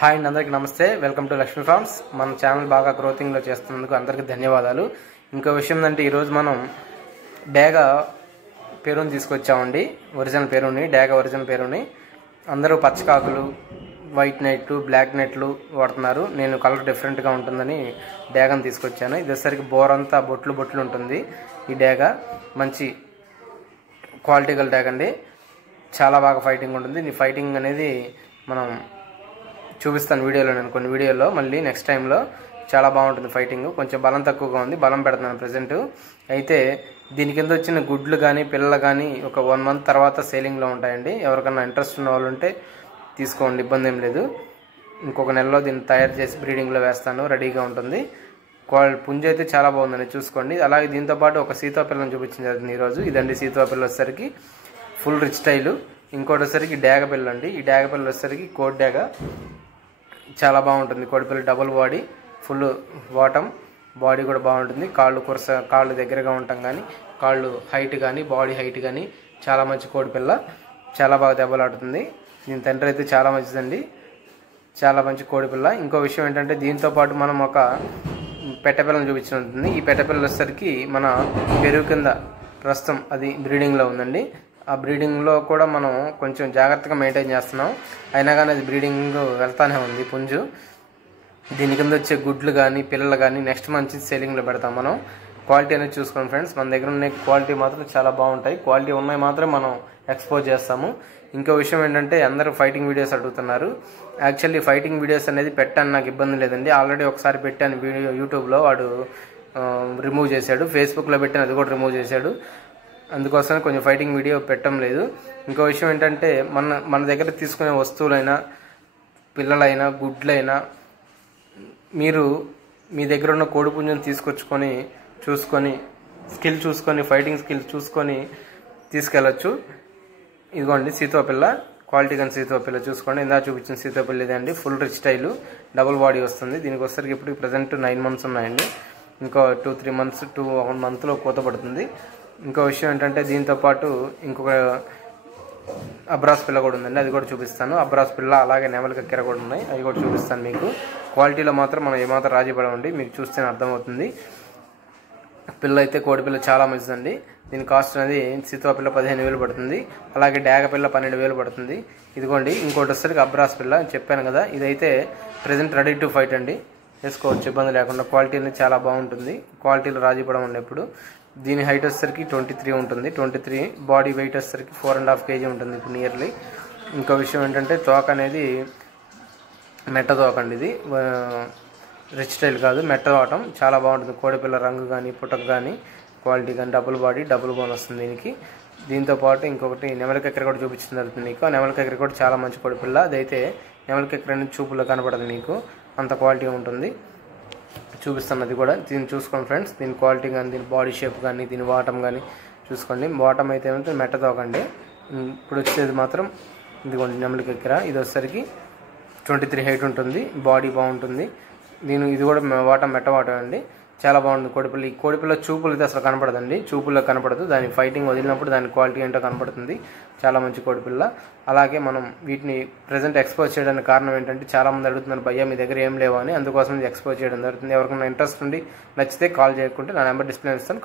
Hi అందరికీ నమస్తే. Welcome to Lakshmi farms. మన ఛానల్ బాగా గ్రోతింగ్లో చేస్తున్నందుకు అందరికీ ధన్యవాదాలు. ఇంకో విషయం ఏంటంటే ఈరోజు మనం డేగా పేరుని తీసుకొచ్చామండి. ఒరిజినల్ పేరుని, డేగా ఒరిజినల్ పేరుని. అందరూ పచ్చకాకులు, వైట్ నెట్లు, బ్లాక్ నెట్లు వాడుతున్నారు. నేను కలర్ డిఫరెంట్గా ఉంటుందని డేగాను తీసుకొచ్చాను. ఇది వచ్చేసరికి బోర్ అంతా బొట్లు ఉంటుంది. ఈ డేగా మంచి క్వాలిటీ గల డేగా అండి. చాలా బాగా ఫైటింగ్ ఉంటుంది. ఈ ఫైటింగ్ అనేది మనం చూపిస్తాను వీడియోలో. నేను కొన్ని వీడియోలో మళ్ళీ నెక్స్ట్ టైంలో చాలా బాగుంటుంది ఫైటింగ్. కొంచెం బలం తక్కువగా ఉంది, బలం పెడుతున్నాను ప్రజెంట్. అయితే దీని కింద వచ్చిన గుడ్లు కానీ పిల్లలు కానీ ఒక 1 month తర్వాత సేలింగ్లో ఉంటాయండి. ఎవరికన్నా ఇంట్రెస్ట్ ఉన్న వాళ్ళు ఉంటే తీసుకోండి, ఇబ్బంది ఏం లేదు. ఇంకొక నెలలో దీన్ని తయారు చేసి బ్రీడింగ్లో వేస్తాను, రెడీగా ఉంటుంది. పుంజు అయితే చాలా బాగుందండి, చూసుకోండి. అలాగే దీంతోపాటు ఒక సీతాపిల్లని చూపించింది జరుగుతుంది ఈరోజు. ఇదండి సీతాపిల్ల వచ్చేసరికి ఫుల్ రిచ్ స్టైలు. ఇంకోటి వచ్చేసరికి డాగ పిల్ల అండి. ఈ డాగ పిల్ల వచ్చేసరికి కోడి డాగ, చాలా బాగుంటుంది. కోడిపిల్ల double body, full bottom, body కూడా బాగుంటుంది. కాళ్ళు దగ్గరగా ఉంటాం కానీ కాళ్ళు హైట్ కానీ బాడీ హైట్ కానీ చాలా మంచి కోడిపిల్ల, చాలా బాగా దెబ్బలాడుతుంది. దీని తండ్రి అయితే చాలా మంచిదండి, చాలా మంచి కోడిపిల్ల. ఇంకో విషయం ఏంటంటే దీంతో పాటు మనం ఒక పెట్టపిల్లని చూపించుంటుంది. ఈ పెట్టపిల్ల వచ్చేసరికి మన పెరుగు కింద ప్రస్తుతం అది బ్రీడింగ్లో ఉందండి. ఆ బ్రీడింగ్లో కూడా మనం కొంచెం జాగ్రత్తగా మెయింటైన్ చేస్తున్నాం. అయినా కానీ అది బ్రీడింగ్ వెళ్తానే ఉంది పుంజు. దీని కింద వచ్చే గుడ్లు కానీ పిల్లలు కానీ నెక్స్ట్ మంచి సేలింగ్లో పెడతాం మనం. క్వాలిటీ అనేది చూసుకోండి ఫ్రెండ్స్. మన దగ్గర ఉన్న క్వాలిటీ మాత్రం చాలా బాగుంటాయి. క్వాలిటీ ఉన్నాయి మాత్రం మనం ఎక్స్పోజ్ చేస్తాము. ఇంకో విషయం ఏంటంటే అందరూ ఫైటింగ్ వీడియోస్ అడుగుతున్నారు. యాక్చువల్లీ ఫైటింగ్ వీడియోస్ అనేది పెట్టాను, నాకు ఇబ్బంది లేదండి. ఆల్రెడీ ఒకసారి పెట్టాను వీడియో, యూట్యూబ్లో వాడు రిమూవ్ చేశాడు. ఫేస్బుక్లో పెట్టాను, అది కూడా రిమూవ్ చేశాడు. అందుకోసమే కొంచెం ఫైటింగ్ వీడియో పెట్టడం లేదు. ఇంకో విషయం ఏంటంటే మన దగ్గర తీసుకునే వస్తువులైనా పిల్లలైనా గుడ్లైనా మీరు మీ దగ్గర ఉన్న కోడి పుంజుని తీసుకొచ్చుకొని చూసుకొని ఫైటింగ్ స్కిల్ చూసుకొని తీసుకెళ్ళచ్చు. ఇదిగోండి సీతోపిల్ల, క్వాలిటీ కానీ సీతోపిల్ల చూసుకోండి. ఇందా చూపించిన సీతోపిల్ల ఇదే అండి. Full rich style, double body వస్తుంది. దీనికి వచ్చేసరికి ఇప్పుడు ప్రజెంట్ 9 months ఉన్నాయండి. ఇంకో 2-3 months 1 monthలో కోత పడుతుంది. ఇంకో విషయం ఏంటంటే దీంతోపాటు ఇంకొక అబ్రాస్ పిల్ల కూడా ఉందండి, అది కూడా చూపిస్తాను. అబ్రాస్ పిల్ల అలాగే నెమలి కక్కెర కూడా ఉన్నాయి, అవి కూడా చూపిస్తాను మీకు. క్వాలిటీలో మాత్రం మనం ఏమాత్రం రాజీ పడమండి, మీకు చూస్తేనే అర్థమవుతుంది. పిల్ల అయితే కోడి పిల్ల చాలా మంచిదండి. దీని కాస్ట్ అనేది సీతోపిల్ల 15,000 పడుతుంది. అలాగే డాగ పిల్ల 12,000 పడుతుంది. ఇదిగోండి ఇంకోటి వచ్చేసరికి అబ్రాస్ పిల్ల చెప్పాను కదా. ఇదైతే ప్రజెంట్ రెడీ టు ఫైట్ అండి, వేసుకోవచ్చు ఇబ్బంది లేకుండా. క్వాలిటీ అనేది చాలా బాగుంటుంది, క్వాలిటీలో రాజీ పడమండి ఎప్పుడు. దీని హైట్ వచ్చేసరికి 23 ఉంటుంది. 23 బాడీ వెయిట్ వచ్చేసరికి 4.5 kg ఉంటుంది ఇప్పుడు నియర్లీ. ఇంకో విషయం ఏంటంటే తోక అనేది మెట్ట తోక అండి. ఇది రిచ్ స్టైల్ కాదు, మెట్ట తోటం చాలా బాగుంటుంది. కోడిపిల్ల రంగు కానీ పుటక కానీ క్వాలిటీ కానీ డబుల్ బాడీ డబుల్ బోన్ వస్తుంది దీనికి. దీంతోపాటు ఇంకొకటి నెమలి కక్కెర కూడా చూపించింది జరుగుతుంది మీకు. నెమలి కక్కెర కూడా చాలా మంచి కోడిపిల్ల. అదైతే నెమలి కక్కెర అనేది చూపులో కనపడదు మీకు, అంత క్వాలిటీ ఉంటుంది. చూపిస్తున్నది కూడా దీన్ని చూసుకోండి ఫ్రెండ్స్. దీని క్వాలిటీ కానీ దీని బాడీ షేప్ కానీ దీని బాటం కానీ చూసుకోండి. బాటం అయితే ఏమంటే మెట్ట తోకండి. ఇప్పుడు వచ్చేది మాత్రం ఇదిగోండి నెమలి కక్కెర. ఇది వచ్చేసరికి 23 హైట్ ఉంటుంది, బాడీ బాగుంటుంది. ఇది కూడా మెట్ట వాటం అండి, చాలా బాగుంటుంది కోడిపిల్ల. ఈ కోడిపిల్ల చూపులు అయితే అసలు కనపడదండి, చూపుల్లో కనపడదు. దాని ఫైటింగ్ వదిలినప్పుడు దాని క్వాలిటీ ఏంటో కనపడుతుంది. చాలా మంచి కోడిపిల్ల. అలాగే మనం వీటిని ప్రజెంట్ ఎక్స్పోజ్ చేయడానికి కారణం ఏంటంటే చాలామంది అడుగుతున్నారు, భయ్యా మీ దగ్గర ఏం లేవు అని. అందుకోసం ఇది ఎక్స్పోజ్ చేయడం జరుగుతుంది. ఎవరికైనా ఇంట్రెస్ట్ ఉండి నచ్చితే కాల్ చేయకుంటే నా నెంబర్ డిస్ప్లే ఇస్తాను.